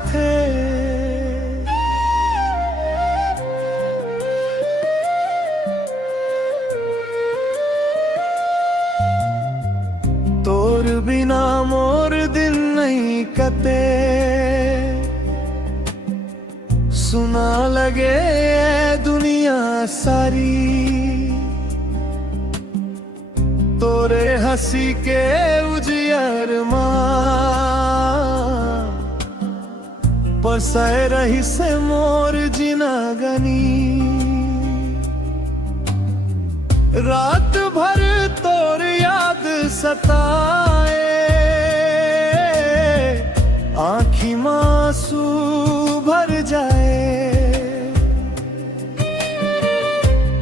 साथे तोर बिना मोर दिन नहीं कते सुना लगे दुनिया सारी तोरे हंसी के उजियर पसै रही से मोर जिना गनी रात भर तोर याद सताए आँखी मांसू भर जाए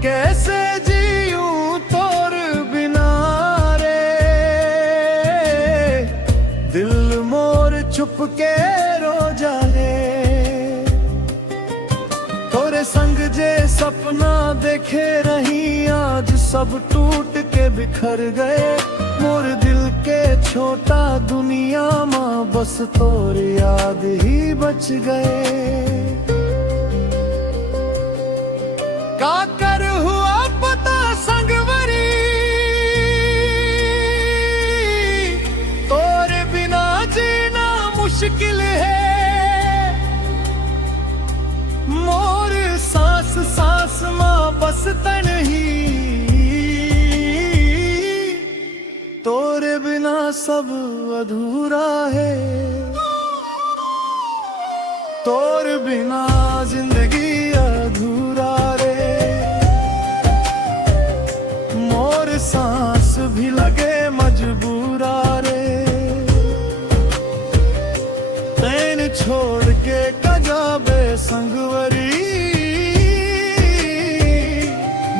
कैसे जीऊं तोर बिना रे दिल मोर छुप के रो जाए तोरे संग जे सपना देखे रही आज सब टूट के बिखर गए मोर दिल के छोटा दुनिया माँ बस तोर याद ही बच गए का कर हुआ पता संगवरी तोरे बिना जीना मुश्किल है मोर सांस सांस माँ बस तन ही तोरे बिना सब अधूरा है तोर बिना जिंदगी अधूरा रे मोर सांस भी लगे मजबूरा रे तैन छोड़ के कजाबे संगवरी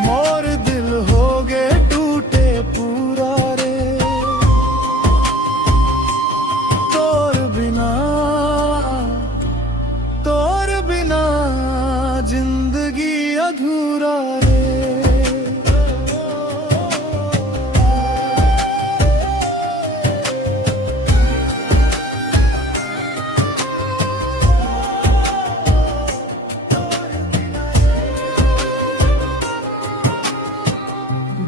मोर दिल हो गए टूटे पूरा रे तोर बिना जिंदगी अधूरा रे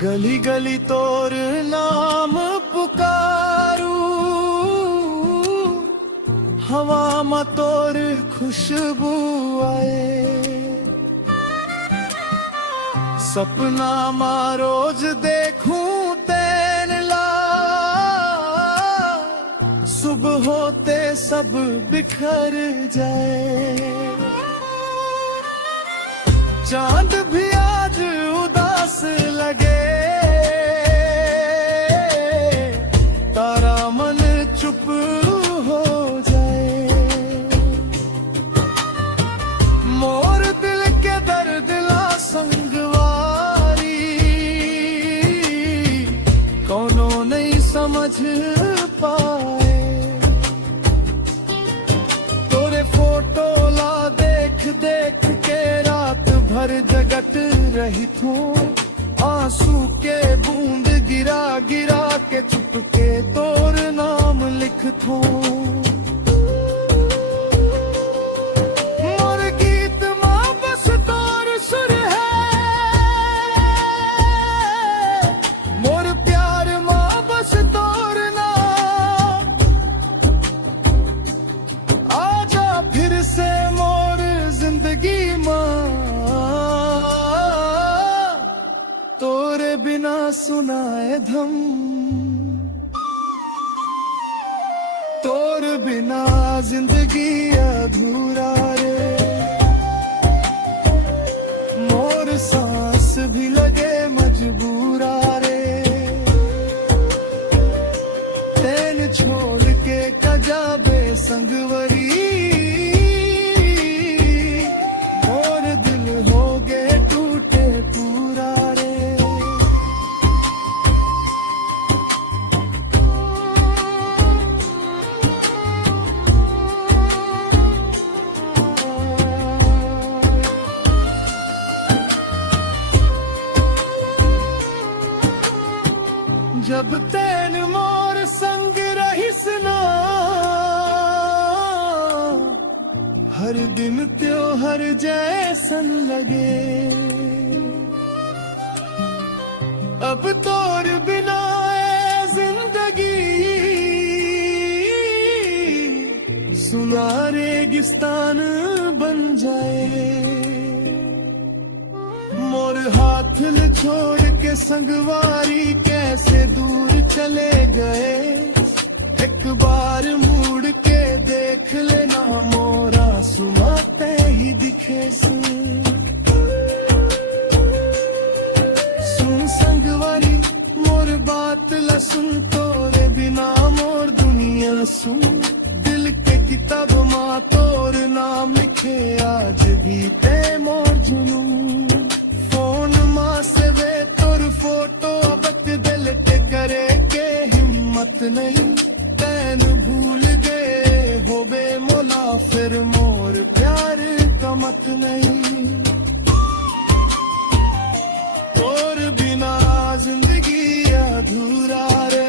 गली गली तोर नाम पुकारू हवा में तोर खुशबू आए सपना मा रोज देखूं तेन ला सुबह होते सब बिखर जाए चांद भी आज उदास लगे तारा मन चुप हो जाए मोर दिल के दर्द ला संगवारी कोनो नहीं समझ पाए तोरे फोटो ला देख देख के रात भर जगत रही थू आंसू के बूंद गिरा गिरा के चुपके तोर नाम लिख थू मोर गीत माँ बस तोर सुर है मोर प्यार माँ बस तोर नाम आजा फिर से मोर जिंदगी माँ तोरे बिना सुनाए धम तोर बिना जिंदगी अधूरा रे मोर सांस भी लगे मजबूरा रे तेन छोड़ के कजाबे संगवरी मोर दिल हो गए टूटे पूरा रे हर दिन त्योहार जैसन लगे। अब तोर बिना ए जिंदगी सुना रेगिस्तान बन जाए। मोर हाथ छोड़ के संगवारी कैसे दूर चले गए। एक बार मुड़ के देख लेना मोरा सुनाते ही दिखे से। सुन संगवारी मोर बात ला सुन, तोरे बिना मोर दुनिया सुन। दिल के किताब माँ तोर नाम लिखे आज भी ते मोर जुनून। फोन माँ से वे तोर फोटो बत दिल ते करे के हिम्मत नहीं। तैन भूल गए हो बे मोला फिर मोर प्यार का मत नहीं। और बिना जिंदगी अधूरा रे।